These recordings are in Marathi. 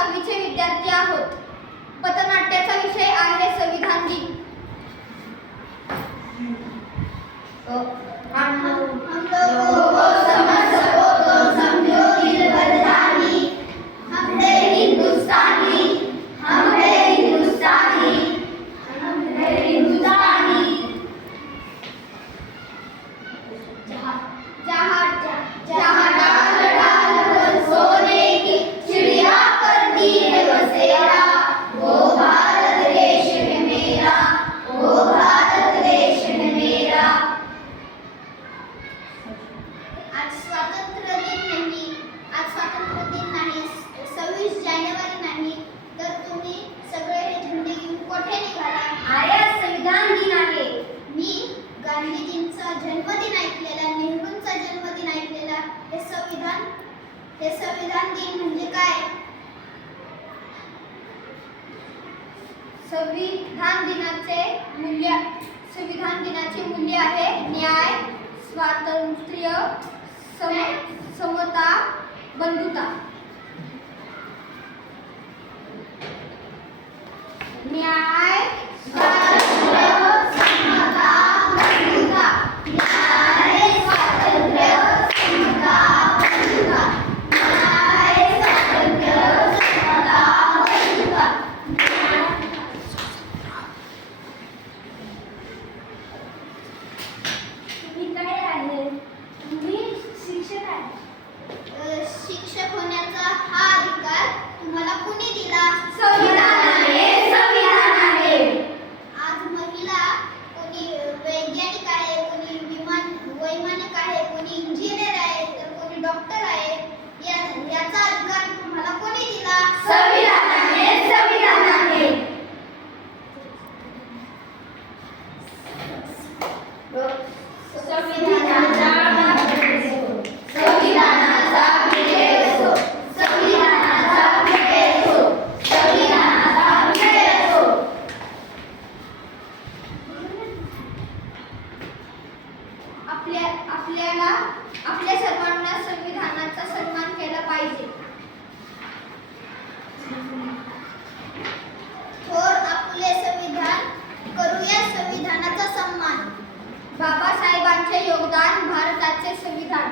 6वीचे विद्यार्थी आहोत. पथनाट्याचा विषय आहे संविधान दिन. हम लोगों को समझ सको तो समझो दिल भर जानी. हमरे हिंदुस्तानी, हमरे हिंदुस्तानी, हमरे हिंदुस्तानी. जहाँ डाल डाल पर सोने की चिड़िया पर दी है बसेरा, वो भारत देश है मेरा, वो भारत देश है मेरा. आज स्वातंत्र्य दिन नाही, 26 जानेवारी नाही, तर तुम्ही सगळे हे झेंडे घेऊन कोठे निघाला? अरे आज संविधान दिन आहे. मी गांधीजींचा जन्मदिन ऐकलेला, नेहरूंचा जन्मदिन ऐकलेला. हे संविधान दिन म्हणजे काय? संविधान दिनाचे मूल्य आहे न्याय, स्वातंत्र्य, समता, बंधुता. न्याय, स्वातंत्र्य, समता, बंधुता. न्याय, स्वातंत्र्य, समता, बंधुता. न्याय, स्वातंत्र्य, समता, बंधुता. तुम्ही काय आहे? तुम्ही शिक्षक आहे. शिक्षक होण्याचा हा अधिकार तुम्हाला कुणी दिला? संविधानाने. आज महिला कोणी वैज्ञानिक आहे, कोणी वैमानिक आहे, कोणी इंजिनियर आहे, तर कोणी डॉक्टर आहे. याचा अधिकार तुम्हाला कोणी दिला? संविधानाने. संविधानाचा विजय असो, संविधानाचा विजय असो, संविधानाचा विजय असो. आपल्या सर्वांना संविधानाचा सन्मान केला पाहिजे. थोर आपले संविधान, करूया संविधानाचा सन्मान. बाबासाहेबांचे योगदान, भारताचे संविधान.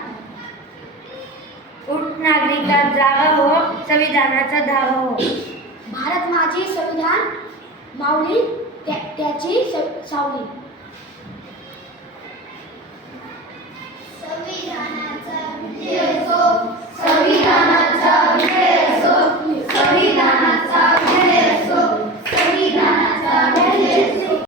उठ नागरिका जागा हो, संविधानाचा धावा हो. भारत माझे संविधान, माऊली त्याची सावली.